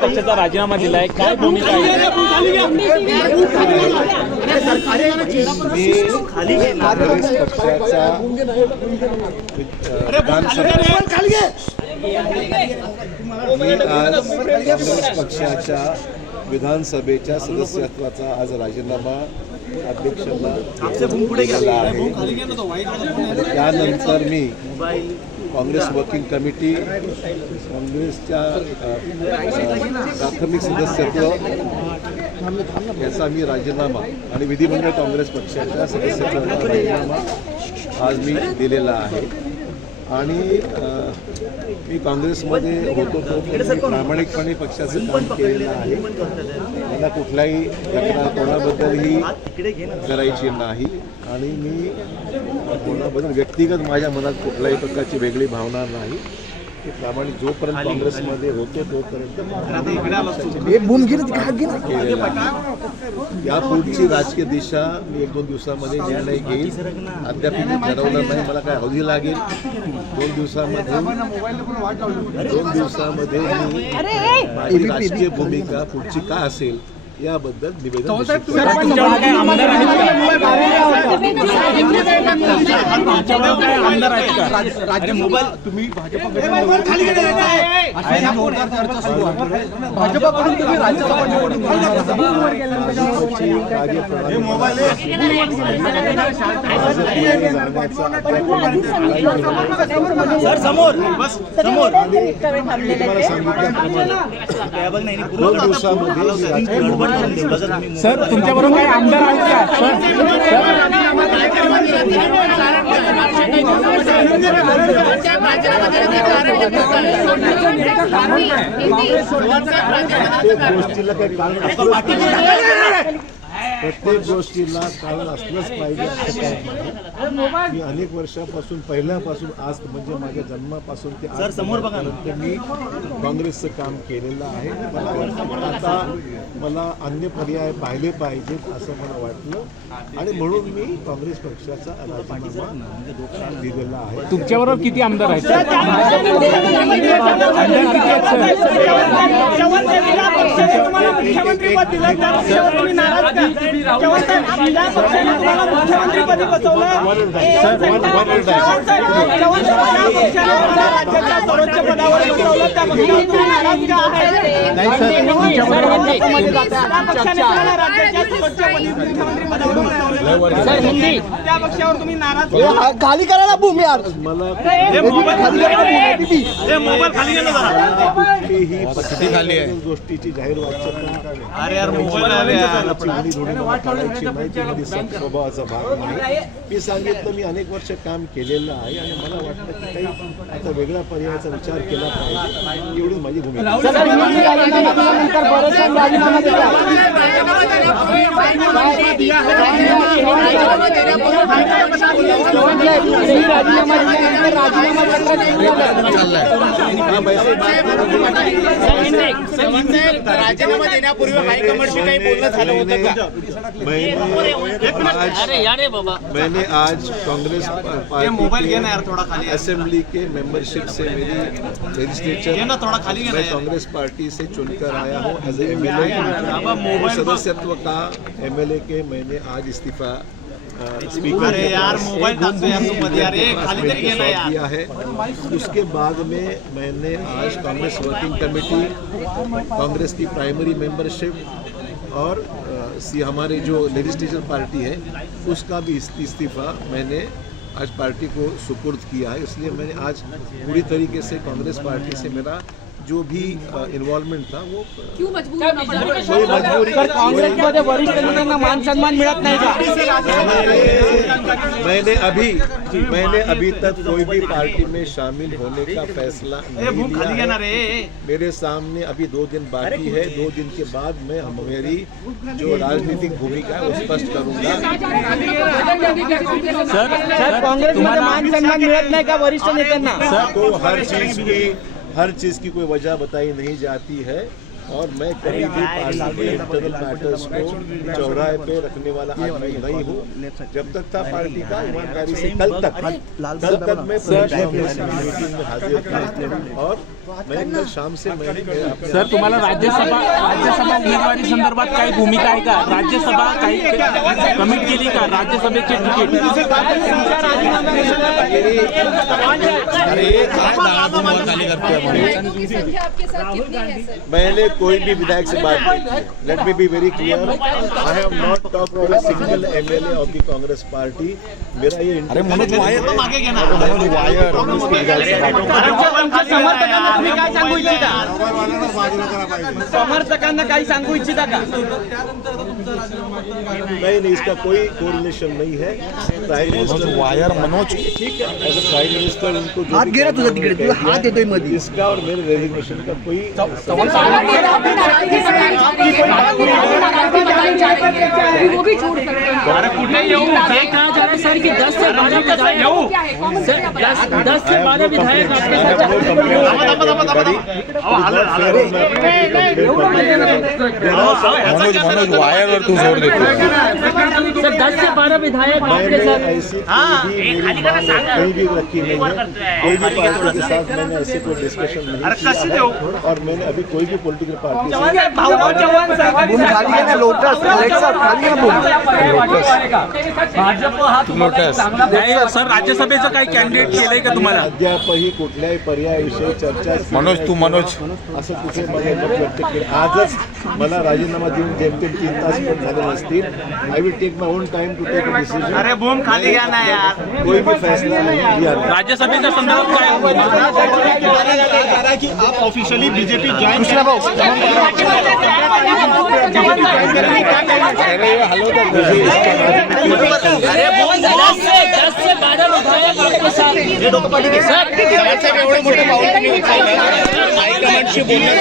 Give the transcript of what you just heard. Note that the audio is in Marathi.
पक्षाचा राजीनामा दिलाय, काय भूमिका आहे? काँग्रेस पक्षाच्या विधानसभेच्या सदस्यत्वाचा आज राजीनामा अध्यक्षांना दिलेला आहे. त्यानंतर मी काँग्रेस वर्किंग कमिटी, काँग्रेसच्या प्राथमिक सदस्यत्व याचा मी राजीनामा आणि विधिमंडळ काँग्रेस पक्षाच्या सदस्यत्वाचा राजीनामा आज मी दिलेला आहे. आणि मी काँग्रेसमध्ये होतो प्रामाणिकपणे पक्षाचं काम केलेलं आहे. मला कुठलाही तक्रार कोणाबद्दलही करायची नाही आणि मी कोणाबद्दल व्यक्तिगत माझ्या मनात कुठल्याही प्रकारची वेगळी भावना नाही. की प्रामाणिक जोपर्यंत काँग्रेसमध्ये होतो तोपर्यंत केलेला आहे. या पुढची राजकीय दिशा मी 1-2 दिवसामध्ये निर्णय घेईल. अद्याप मी ठरवलं नाही. मला काय अवधी लागेल 2 दिवसामध्ये मी माझी राजकीय भूमिका पुढची काय असेल याबद्दल निवेदन सर तुमच्याबरोबर काही आमदार आहेत का? प्रत्येक गोष्टीला कारण असलंच पाहिजे असं काही नाही. मी अनेक वर्षापासून पहिल्यापासून आज म्हणजे माझ्या जन्मापासून ते आजपर्यंत मी काँग्रेसचं काम केलेलं आहे. आता मला अन्य पर्याय पाहिले पाहिजेत असं मला वाटलं आणि म्हणून मी काँग्रेस पक्षाचा राजीनामा दिलेला आहे. तुमच्याबरोबर किती आमदार आहेत? खाली करायला भूमी मला गोष्टीची जाहीर स्वभावाचा भाग नाही. मी सांगितलं मी अनेक वर्ष काम केलेलं आहे आणि मला वाटतं की काही आता वेगळ्या पर्यायाचा विचार केला पाहिजे एवढी माझी भूमिका. राजीनामा देण्यापूर्वी हायकमांडशी काही बोलणं झालं होतं का? मैंने आज कांग्रेस पार्टी असेंबली के मेंबरशिप से मेरी लेजिस्लेचर मैं कांग्रेस पार्टी से चुनकर आया हूँ एज ए MLA. सदस्यत्व का MLA के मैंने आज इस्तीफा स्पीकर दिया है. उसके बाद में मैंने आज कांग्रेस वर्किंग कमेटी, कांग्रेस की प्राइमरी मेंबरशिप और हमारे जो लेजिस्लेचर पार्टी है उसका भी इस्तीफा मैंने आज पार्टी को सुपुर्द किया है. इसलिए मैंने आज पूरी तरीके से कांग्रेस पार्टी से मेरा जो भी इन्वॉल्वमेंट था वो क्यों मजबूर काँग्रेसमध्ये वरिष्ठ नेत्यांना मान सन्मान मिळत नाही का? मैंने अभी तक कोई भी पार्टी में शामिल होने का फैसला नहीं लिया है. मेरे सामने अभी 2 दिन बाकी है. 2 दिन के बाद मैं मेरी जो राजनीतिक भूमिका है वो स्पष्ट करूंगा. सर काँग्रेसमध्ये मान सन्मान मिळत नाही का वरिष्ठ नेत्यांना? तो हर चीज की कोई वजह बताई नहीं जाती है. और मैं कभी भी पार्टी के इंटरनल मैटर्स को चौराहे पे रखने वाला आदमी नहीं हूँ। जब तक था पार्टी का ईमानदारी से कल तक मीटिंग में हाजिर था और मैं कल शाम से मैंने सर तुम्हाला राज्यसभा उमेदवारी संदर्भात काही भूमिका आहे का? राज्यसभा काही कमिट केली का? राज्यसभेचे तिकीट मैंने कोई भी विधायक से बात नहीं की। Let me be very clear, I have not talk to a single MLA of the Congress party. मेरा ये मनोज वायर समर्थकांना काही सांगू इच्छिता का? नहीं, इसका कोई कोरिलेशन नहीं है। प्राइम मिनिस्टर वायर मनोज ठीक है, एज अ प्राइम मिनिस्टर उनको जो हात घे ना तुझा तिकडे, तुझा हात येतोय मध्ये. इसका और मेरे रेजिग्नेशन का कोई वो भी छोड़ सकते हैं। कहा जा रहा है सर कि 10 से 12 विधायक 10 से 12 विधायक आपके साथ मनोज वायर वर तू जोर देतो सर 10 से 12 विधायक आपके साथ ऐसी कोई भी रखी नहीं है। कोई भी पार्टी के साथ मैंने ऐसे कोई डिस्कशन नहीं किया है और मैंने अभी कोई भी पॉलिटिकल पार्टी से बोल खाली आहे ना लोटस अलेक्सा खाली आहे ना बोल. लोटस नाही, सर राज्यसभेचं काही कॅन्डिडेट केलंय का तुम्हाला? अद्यापही कुठल्याही पर्यायाविषयी चर्चा मनोज तू मनोज असं कुठे मला मत व्यक्त केलं. आजच मला राजीनामा देऊन जेमतेम 3 तास पण झाले नसतील. I will take my own time to take a decision. अरे बूम खाली घ्या ना यार. कोई भी फैसला नहीं लिया. राज्यसभेच्या संदर्भात काय की आप ऑफिशियली बीजेपी जॉइन दस से 12 विधायक आपके साथ एवढं मोठं पाऊल तुम्ही उचललं. हायकमांडशी बोलणं